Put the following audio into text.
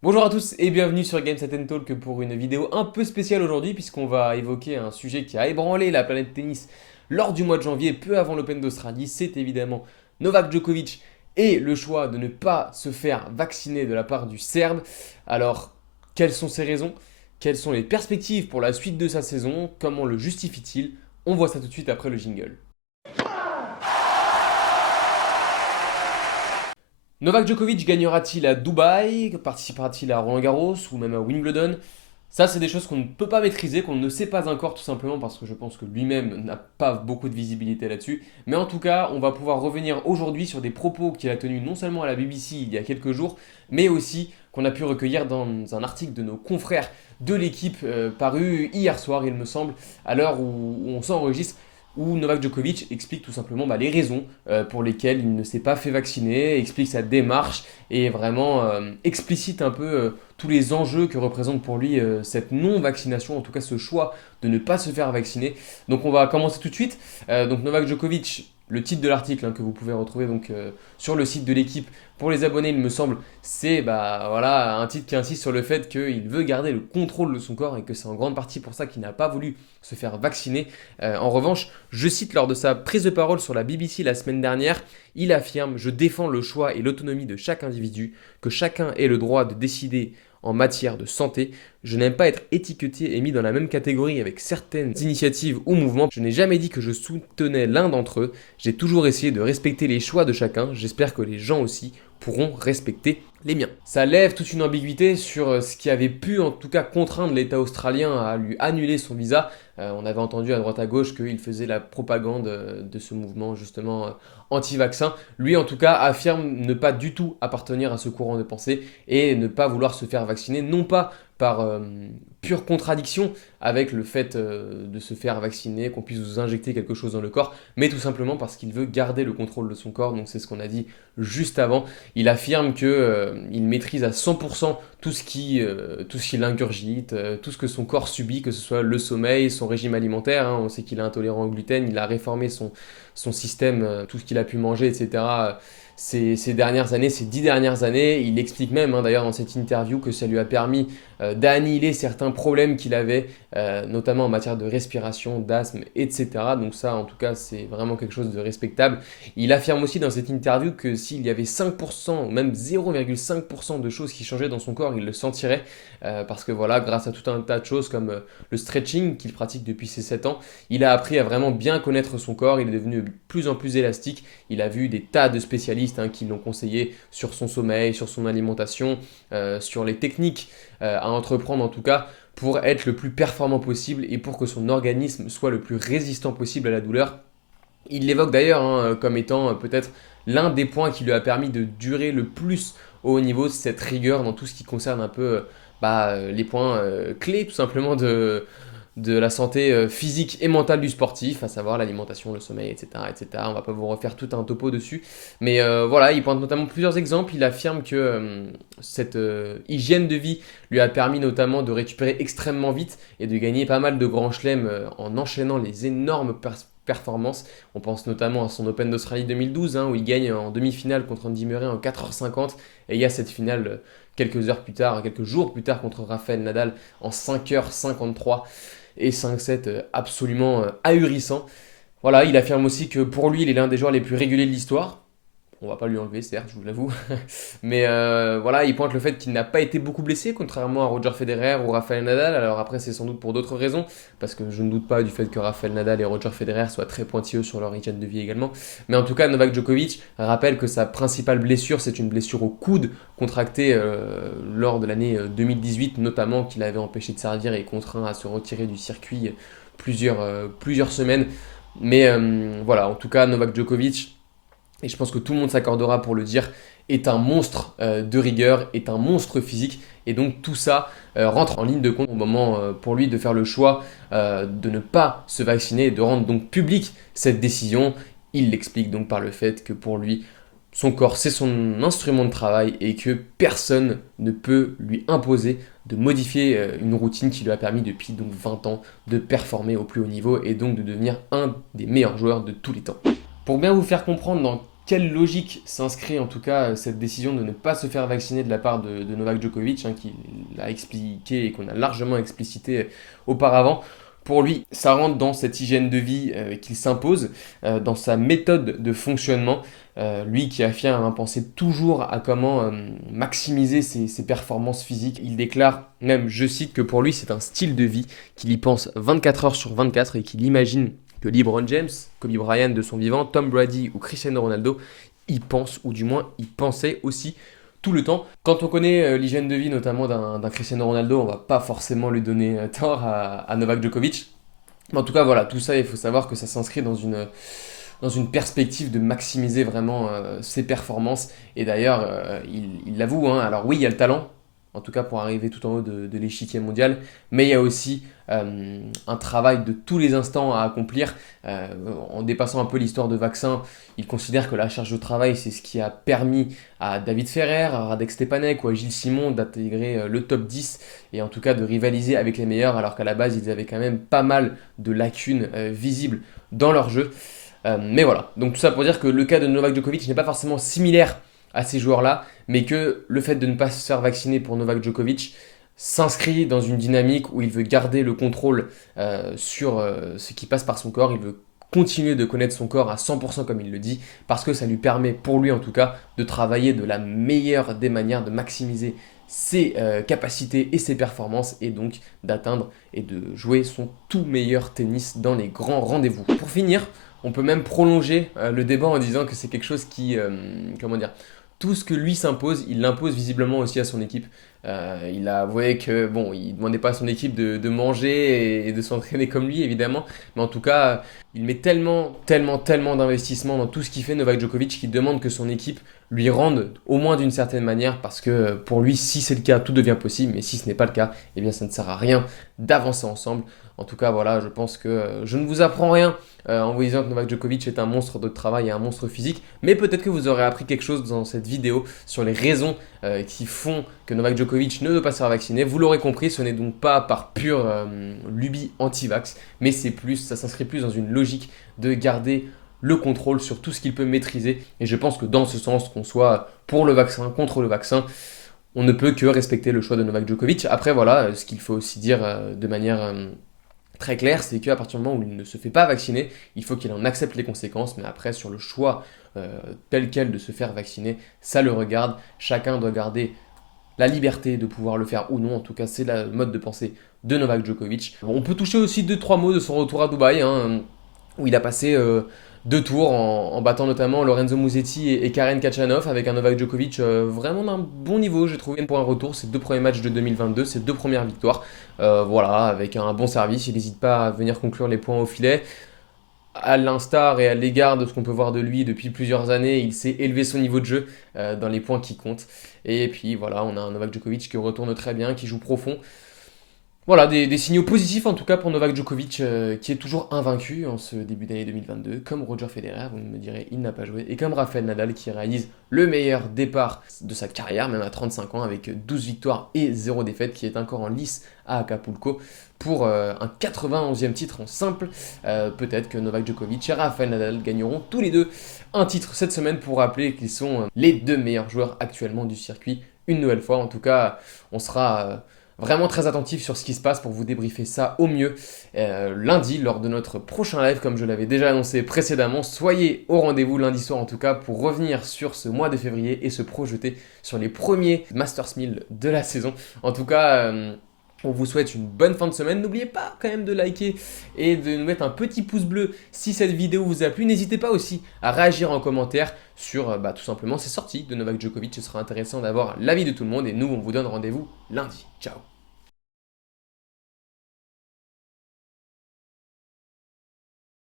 Bonjour à tous et bienvenue sur Games Talk pour une vidéo un peu spéciale aujourd'hui puisqu'on va évoquer un sujet qui a ébranlé la planète tennis lors du mois de janvier, peu avant l'Open d'Australie. C'est évidemment Novak Djokovic et le choix de ne pas se faire vacciner de la part du Serbe. Alors, quelles sont ses raisons? Quelles sont les perspectives pour la suite de sa saison? Comment le justifie-t-il? On voit ça tout de suite après le jingle. Novak Djokovic gagnera-t-il à Dubaï? Participera-t-il à Roland-Garros ou même à Wimbledon? Ça, c'est des choses qu'on ne peut pas maîtriser, qu'on ne sait pas encore tout simplement parce que je pense que lui-même n'a pas beaucoup de visibilité là-dessus. Mais en tout cas, on va pouvoir revenir aujourd'hui sur des propos qu'il a tenus non seulement à la BBC il y a quelques jours, mais aussi qu'on a pu recueillir dans un article de nos confrères de l'équipe paru hier soir, il me semble, à l'heure où on s'enregistre où Novak Djokovic explique tout simplement les raisons pour lesquelles il ne s'est pas fait vacciner, explique sa démarche et vraiment explicite un peu tous les enjeux que représente pour lui cette non-vaccination, en tout cas ce choix de ne pas se faire vacciner. Donc on va commencer tout de suite. Donc Novak Djokovic, le titre de l'article que vous pouvez retrouver sur le site de l'équipe pour les abonnés, il me semble, c'est voilà, un titre qui insiste sur le fait qu'il veut garder le contrôle de son corps et que c'est en grande partie pour ça qu'il n'a pas voulu se faire vacciner. En revanche, je cite lors de sa prise de parole sur la BBC la semaine dernière, il affirme: Je défends le choix et l'autonomie de chaque individu, que chacun ait le droit de décider en matière de santé. Je n'aime pas être étiqueté et mis dans la même catégorie avec certaines initiatives ou mouvements. Je n'ai jamais dit que je soutenais l'un d'entre eux. J'ai toujours essayé de respecter les choix de chacun. J'espère que les gens aussi pourront respecter les miens. Ça lève toute une ambiguïté sur ce qui avait pu en tout cas contraindre l'État australien à lui annuler son visa. On avait entendu à droite à gauche qu'il faisait la propagande de ce mouvement justement anti-vaccin. Lui en tout cas affirme ne pas du tout appartenir à ce courant de pensée et ne pas vouloir se faire vacciner, non pas par pure contradiction avec le fait de se faire vacciner, qu'on puisse vous injecter quelque chose dans le corps, mais tout simplement parce qu'il veut garder le contrôle de son corps. Donc c'est ce qu'on a dit juste avant. Il affirme que il maîtrise à 100% tout ce qu'il ingurgite, tout ce que son corps subit, que ce soit le sommeil, son régime alimentaire. On sait qu'il est intolérant au gluten, il a réformé son système, tout ce qu'il a pu manger, etc. Ces dernières années, ces 10 dernières années, il explique même d'ailleurs dans cette interview que ça lui a permis d'annihiler certains problèmes qu'il avait, notamment en matière de respiration, d'asthme, etc. Donc ça, en tout cas, c'est vraiment quelque chose de respectable. Il affirme aussi dans cette interview que s'il y avait 5% ou même 0,5% de choses qui changeaient dans son corps, il le sentirait. Parce que voilà, grâce à tout un tas de choses comme le stretching qu'il pratique depuis ses 7 ans, il a appris à vraiment bien connaître son corps, il est devenu de plus en plus élastique. Il a vu des tas de spécialistes qui l'ont conseillé sur son sommeil, sur son alimentation, sur les techniques à entreprendre en tout cas pour être le plus performant possible et pour que son organisme soit le plus résistant possible à la douleur. Il l'évoque d'ailleurs comme étant peut-être l'un des points qui lui a permis de durer le plus au haut niveau, cette rigueur dans tout ce qui concerne un peu les points clés tout simplement de la santé physique et mentale du sportif, à savoir l'alimentation, le sommeil, etc., etc. On va pas vous refaire tout un topo dessus. Mais voilà, il pointe notamment plusieurs exemples. Il affirme que cette hygiène de vie lui a permis notamment de récupérer extrêmement vite et de gagner pas mal de grands chelems en enchaînant les énormes performances. On pense notamment à son Open d'Australie 2012, où il gagne en demi-finale contre Andy Murray en 4h50. Et il y a cette finale quelques heures plus tard, quelques jours plus tard contre Rafael Nadal en 5h53 et 5-7 absolument ahurissant. Voilà, il affirme aussi que pour lui, il est l'un des joueurs les plus réguliers de l'histoire. On va pas lui enlever, certes, je vous l'avoue. Mais voilà, il pointe le fait qu'il n'a pas été beaucoup blessé, contrairement à Roger Federer ou Rafael Nadal. Alors après, c'est sans doute pour d'autres raisons, parce que je ne doute pas du fait que Rafael Nadal et Roger Federer soient très pointilleux sur leur hygiène de vie également. Mais en tout cas, Novak Djokovic rappelle que sa principale blessure, c'est une blessure au coude contractée lors de l'année 2018, notamment qu'il avait empêché de servir et contraint à se retirer du circuit plusieurs semaines. Mais voilà, en tout cas, Novak Djokovic, et je pense que tout le monde s'accordera pour le dire, est un monstre de rigueur, est un monstre physique. Et donc tout ça rentre en ligne de compte au moment pour lui de faire le choix de ne pas se vacciner et de rendre donc publique cette décision. Il l'explique donc par le fait que pour lui, son corps c'est son instrument de travail et que personne ne peut lui imposer de modifier une routine qui lui a permis depuis donc 20 ans de performer au plus haut niveau et donc de devenir un des meilleurs joueurs de tous les temps. Pour bien vous faire comprendre dans quelle logique s'inscrit en tout cas cette décision de ne pas se faire vacciner de la part de Novak Djokovic, hein, qui l'a expliqué et qu'on a largement explicité auparavant. Pour lui, ça rentre dans cette hygiène de vie qu'il s'impose, dans sa méthode de fonctionnement. Lui qui affirme penser toujours à comment maximiser ses performances physiques. Il déclare même, je cite, que pour lui c'est un style de vie, qu'il y pense 24 heures sur 24 et qu'il imagine que LeBron James, Kobe Bryant de son vivant, Tom Brady ou Cristiano Ronaldo y pensent, ou du moins y pensaient aussi tout le temps. Quand on connaît l'hygiène de vie notamment d'un Cristiano Ronaldo, on va pas forcément lui donner tort à Novak Djokovic. Mais en tout cas, voilà, tout ça, il faut savoir que ça s'inscrit dans une perspective de maximiser vraiment ses performances. Et d'ailleurs, il l'avoue, hein, alors oui, il y a le talent, en tout cas pour arriver tout en haut de l'échiquier mondial, mais il y a aussi un travail de tous les instants à accomplir. En dépassant un peu l'histoire de vaccin, il considère que la charge de travail, c'est ce qui a permis à David Ferrer, à Radek Stepanek ou à Gilles Simon d'intégrer le top 10 et en tout cas de rivaliser avec les meilleurs, alors qu'à la base, ils avaient quand même pas mal de lacunes visibles dans leur jeu. Mais voilà, donc tout ça pour dire que le cas de Novak Djokovic n'est pas forcément similaire à ces joueurs-là, mais que le fait de ne pas se faire vacciner pour Novak Djokovic s'inscrit dans une dynamique où il veut garder le contrôle sur ce qui passe par son corps, il veut continuer de connaître son corps à 100% comme il le dit, parce que ça lui permet, pour lui en tout cas, de travailler de la meilleure des manières, de maximiser ses capacités et ses performances, et donc d'atteindre et de jouer son tout meilleur tennis dans les grands rendez-vous. Pour finir, on peut même prolonger le débat en disant que c'est quelque chose qui, comment dire, tout ce que lui s'impose, il l'impose visiblement aussi à son équipe. Il a avoué que, bon, il ne demandait pas à son équipe de manger et de s'entraîner comme lui, évidemment, mais en tout cas, il met tellement d'investissement dans tout ce qu'il fait, Novak Djokovic, qu'il demande que son équipe lui rende au moins d'une certaine manière, parce que pour lui, si c'est le cas, tout devient possible, mais si ce n'est pas le cas, eh bien ça ne sert à rien d'avancer ensemble. En tout cas, voilà, je pense que je ne vous apprends rien en vous disant que Novak Djokovic est un monstre de travail et un monstre physique, mais peut-être que vous aurez appris quelque chose dans cette vidéo sur les raisons qui font que Novak Djokovic ne veut pas se faire vacciner. Vous l'aurez compris, ce n'est donc pas par pure lubie anti-vax, mais c'est plus, ça s'inscrit plus dans une logique de garder le contrôle sur tout ce qu'il peut maîtriser. Et je pense que dans ce sens, qu'on soit pour le vaccin, contre le vaccin, on ne peut que respecter le choix de Novak Djokovic. Après, voilà, ce qu'il faut aussi dire de manière très claire, c'est qu'à partir du moment où il ne se fait pas vacciner, il faut qu'il en accepte les conséquences. Mais après, sur le choix tel quel de se faire vacciner, ça le regarde. Chacun doit garder la liberté de pouvoir le faire ou non. En tout cas, c'est le mode de pensée de Novak Djokovic. On peut toucher aussi 2-3 mots de son retour à Dubaï, hein, où il a passé 2 tours en battant notamment Lorenzo Musetti et Karen Khachanov avec un Novak Djokovic vraiment d'un bon niveau, j'ai trouvé, pour un retour. Ces 2 premiers matchs de 2022, ces 2 premières victoires. Voilà, avec un bon service, il n'hésite pas à venir conclure les points au filet. À l'instar et à l'égard de ce qu'on peut voir de lui depuis plusieurs années, il s'est élevé son niveau de jeu dans les points qui comptent. Et puis voilà, on a un Novak Djokovic qui retourne très bien, qui joue profond. Voilà, des signaux positifs en tout cas pour Novak Djokovic, qui est toujours invaincu en ce début d'année 2022, comme Roger Federer, vous me direz, il n'a pas joué, et comme Rafael Nadal qui réalise le meilleur départ de sa carrière, même à 35 ans, avec 12 victoires et 0 défaite, qui est encore en lice à Acapulco pour un 91e titre en simple. Peut-être que Novak Djokovic et Rafael Nadal gagneront tous les deux un titre cette semaine, pour rappeler qu'ils sont les 2 meilleurs joueurs actuellement du circuit, une nouvelle fois. En tout cas, on sera vraiment très attentif sur ce qui se passe pour vous débriefer ça au mieux lundi lors de notre prochain live, comme je l'avais déjà annoncé précédemment. Soyez au rendez-vous lundi soir en tout cas pour revenir sur ce mois de février et se projeter sur les premiers Masters 1000 de la saison. En tout cas, on vous souhaite une bonne fin de semaine. N'oubliez pas quand même de liker et de nous mettre un petit pouce bleu si cette vidéo vous a plu. N'hésitez pas aussi à réagir en commentaire sur tout simplement ces sorties de Novak Djokovic. Ce sera intéressant d'avoir l'avis de tout le monde. Et nous, on vous donne rendez-vous lundi. Ciao.